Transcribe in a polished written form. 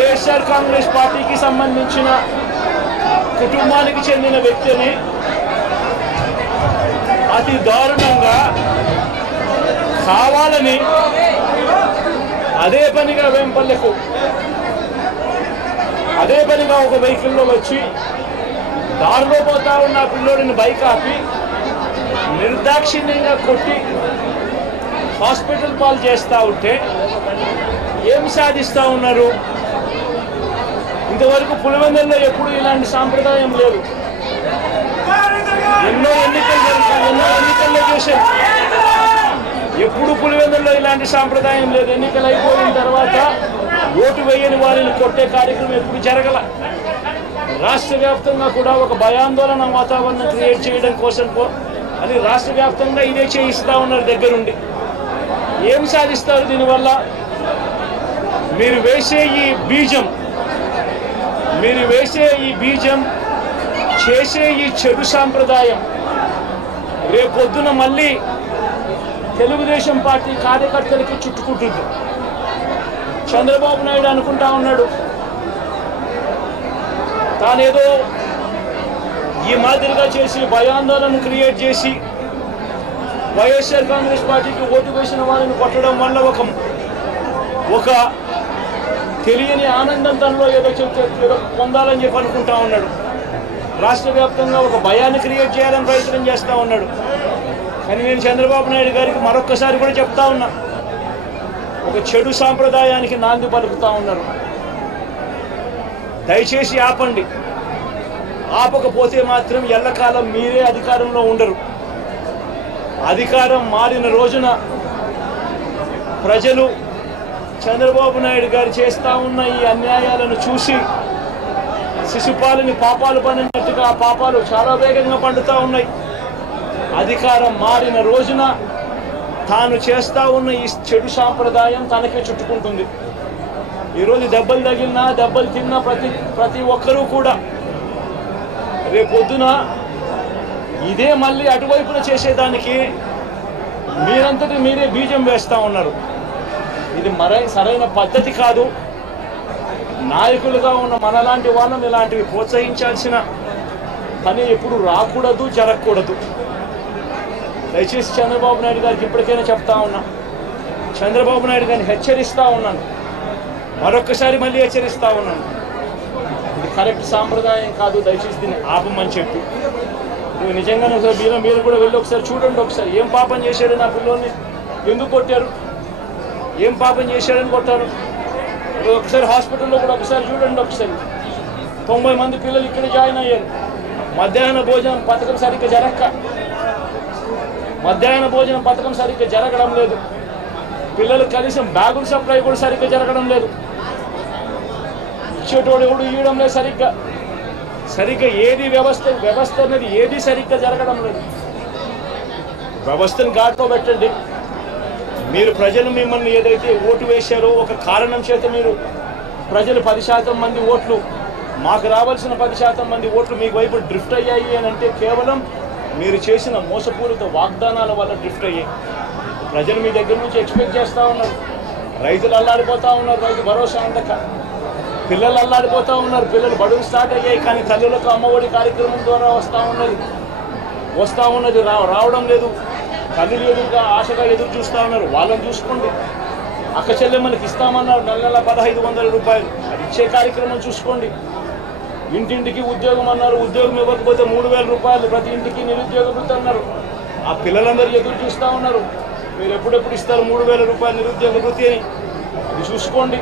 వైఎస్ఆర్ కాంగ్రెస్ పార్టీకి సంబంధించిన కుటుంబానికి చెందిన వ్యక్తిని అతి దారుణంగా కావాలని అదే పనిగా వేంపల్లెకు అదే పనిగా ఒక వెహికల్లో వచ్చి దారిలో పోతా ఉన్న పిల్లోడిని బైక్ ఆపి నిర్దాక్షిణ్యంగా కొట్టి హాస్పిటల్ పాలు చేస్తూ ఉంటే ఏం సాధిస్తూ ఉన్నారు? ఇంతవరకు పులివెందుల్లో ఎప్పుడు ఇలాంటి సాంప్రదాయం లేదు. ఎన్నో ఎన్నికల్లో చేశారు, ఎప్పుడు పులివెందుల్లో ఇలాంటి సాంప్రదాయం లేదు. ఎన్నికలు అయిపోయిన తర్వాత ఓటు వేయని వారిని కొట్టే కార్యక్రమం ఎప్పుడు జరగల. రాష్ట్ర వ్యాప్తంగా కూడా ఒక భయాందోళన వాతావరణం క్రియేట్ చేయడం కోసం అది రాష్ట్ర వ్యాప్తంగా ఇదే చేయిస్తూ ఉన్నారు దగ్గరుండి. ఏం సాధిస్తారు దీనివల్ల? మీరు వేసే ఈ బీజం చేసే ఈ చెడు సాంప్రదాయం రేపొద్దున మళ్ళీ తెలుగుదేశం పార్టీ కార్యకర్తలకి చుట్టుకుంటుంది. చంద్రబాబు నాయుడు అనుకుంటా ఉన్నాడు తానేదో ఈ మాదిరిగా చేసి భయాందోళన క్రియేట్ చేసి వైఎస్ఆర్ కాంగ్రెస్ పార్టీకి ఓటు వేసిన వారిని కొట్టడం వల్ల ఒక తెలియని ఆనందం తనలో ఏదో పొందాలని చెప్పి అనుకుంటా ఉన్నాడు. రాష్ట్ర వ్యాప్తంగా ఒక భయాన్ని క్రియేట్ చేయాలని ప్రయత్నం చేస్తూ ఉన్నాడు. కానీ నేను చంద్రబాబు నాయుడు గారికి మరొక్కసారి కూడా చెప్తా ఉన్నా, ఒక చెడు సాంప్రదాయానికి నాంది పలుకుతా ఉన్నారు. దయచేసి ఆపండి. ఆపకపోతే మాత్రం ఎల్లకాలం మీరే అధికారంలో ఉండరు. అధికారం మారిన రోజున ప్రజలు చంద్రబాబు నాయుడు గారు చేస్తూ ఉన్న ఈ అన్యాయాలను చూసి శిశుపాలని పాపాలు పండినట్టుగా ఆ పాపాలు చాలా వేగంగా పండుతూ ఉన్నాయి. అధికారం మారిన రోజున తాను చేస్తూ ఉన్న ఈ చెడు సాంప్రదాయం తనకే చుట్టుకుంటుంది. ఈరోజు దెబ్బలు తగిలినా దెబ్బలు తిన్నా ప్రతి ఒక్కరూ కూడా రేపొద్దున ఇదే మళ్ళీ అటువైపున చేసేదానికి మీరంతటి మీరే బీజం వేస్తూ ఉన్నారు. ఇది సరైన పద్ధతి కాదు. నాయకులుగా ఉన్న మనలాంటి వాళ్ళని ఇలాంటివి ప్రోత్సహించాల్సిన పని ఎప్పుడు రాకూడదు, జరగకూడదు. దయచేసి చంద్రబాబు నాయుడు గారికి ఇప్పటికైనా చెప్తా ఉన్నా, చంద్రబాబు నాయుడు గారిని హెచ్చరిస్తూ ఉన్నాను, మరొక్కసారి మళ్ళీ హెచ్చరిస్తూ ఉన్నాను. ఇది కరెక్ట్ సాంప్రదాయం కాదు, దయచేసి దీన్ని ఆపమని చెప్పి. నువ్వు నిజంగానే ఒకసారి మీరు కూడా వెళ్ళి ఒకసారి చూడండి. ఒకసారి ఏం పాపం చేశాడు నా పిల్లోని, ఎందుకు కొట్టారు, ఏం పాపం చేశాడని కొట్టారు. ఒకసారి హాస్పిటల్లో కూడా ఒకసారి చూడండి. ఒకసారి 90 మంది పిల్లలు ఇక్కడ జాయిన్ అయ్యారు. మధ్యాహ్న భోజనం పథకం సరిగ్గా జరగడం లేదు. పిల్లలు కనీసం బ్యాగుల సప్లై కూడా సరిగ్గా జరగడం లేదు. ఇచ్చేటోడు ఎవడు ఇవ్వడం లేదు సరిగ్గా ఏది వ్యవస్థ అనేది ఏది సరిగ్గా జరగడం లేదు. వ్యవస్థను ఘాట్లో పెట్టండి. మీరు ప్రజలు మిమ్మల్ని ఏదైతే ఓటు వేశారో ఒక కారణం చేత మీరు ప్రజలు 10% మంది ఓట్లు, మాకు రావాల్సిన 10% మంది ఓట్లు మీకు వైపు డ్రిఫ్ట్ అయ్యాయి అని అంటే కేవలం మీరు చేసిన మోసపూరిత వాగ్దానాల వల్ల డ్రిఫ్ట్ అయ్యాయి. ప్రజలు మీ దగ్గర నుంచి ఎక్స్పెక్ట్ చేస్తూ ఉన్నారు. రైతులు అల్లాడిపోతూ ఉన్నారు, రైతు భరోసా అందక. పిల్లలు అల్లాడిపోతూ ఉన్నారు, పిల్లలు బడులు స్టార్ట్ అయ్యాయి. కానీ తల్లులకు అమ్మఒడి కార్యక్రమం ద్వారా వస్తూ ఉన్నది రావడం లేదు. తల్లులు ఎదురుగా ఆశగా ఎదురు చూస్తూ ఉన్నారు. వాళ్ళని చూసుకోండి. అక్క చెల్లెమ్మలకి ఇస్తామన్నారు నెల 1500 రూపాయలు, అది ఇచ్చే కార్యక్రమం చూసుకోండి. ఇంటింటికి ఉద్యోగం అన్నారు, ఉద్యోగం ఇవ్వకపోతే 3000 రూపాయలు ప్రతి ఇంటికి నిరుద్యోగ వృత్తి అన్నారు. ఆ పిల్లలందరూ ఎదురు చూస్తూ ఉన్నారు, మీరు ఎప్పుడెప్పుడు ఇస్తారు 3000 రూపాయలు నిరుద్యోగ వృత్తి అని. అది చూసుకోండి.